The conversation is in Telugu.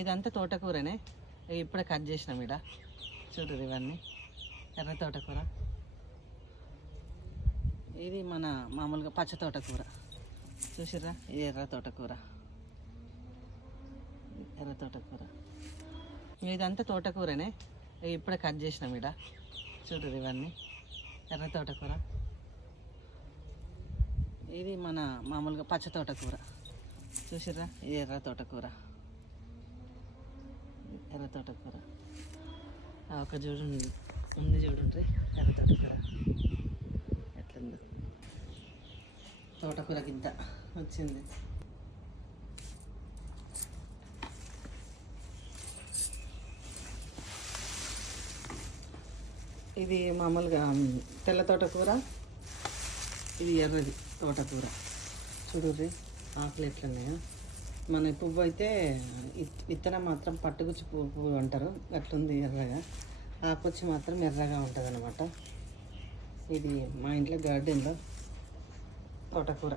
ఇదంతా తోటకూరనే. ఇప్పుడే కట్ చేసినాం. ఇక్కడ చూడరు ఇవన్నీ ఎర్ర తోటకూర. ఇది మన మామూలుగా పచ్చ తోటకూర చూసిర్రా. ఇది ఎర్ర తోటకూర. ఎర్ర తోటకూర ఇదంతా తోటకూరనే. ఇప్పుడే కట్ చేసినాం. ఇక్కడ చూడరు ఇవన్నీ ఎర్ర తోటకూర. ఇది మన మామూలుగా పచ్చ తోటకూర చూసిర్రా. ఇది ఎర్ర తోటకూర. ఎర్ర తోటకూర ఒక చూడండి ఉంది చూడండి. ఎర్ర తోటకూర ఎట్లుందో. తోటకూర గింత వచ్చింది. ఇది మామూలుగా తెల్ల తోటకూర. ఇది ఎర్రది తోటకూర. చూడుర్రి ఆకులు ఎట్లున్నాయో. మన పువ్వు అయితే విత్తనం మాత్రం పట్టుకుచ్చి పువ్వు అంటారు, అట్లుంది ఎర్రగా. ఆకొచ్చి మాత్రం ఎర్రగా ఉంటుంది అన్నమాట. ఇది మా ఇంట్లో గార్డెన్లో తోటకూర.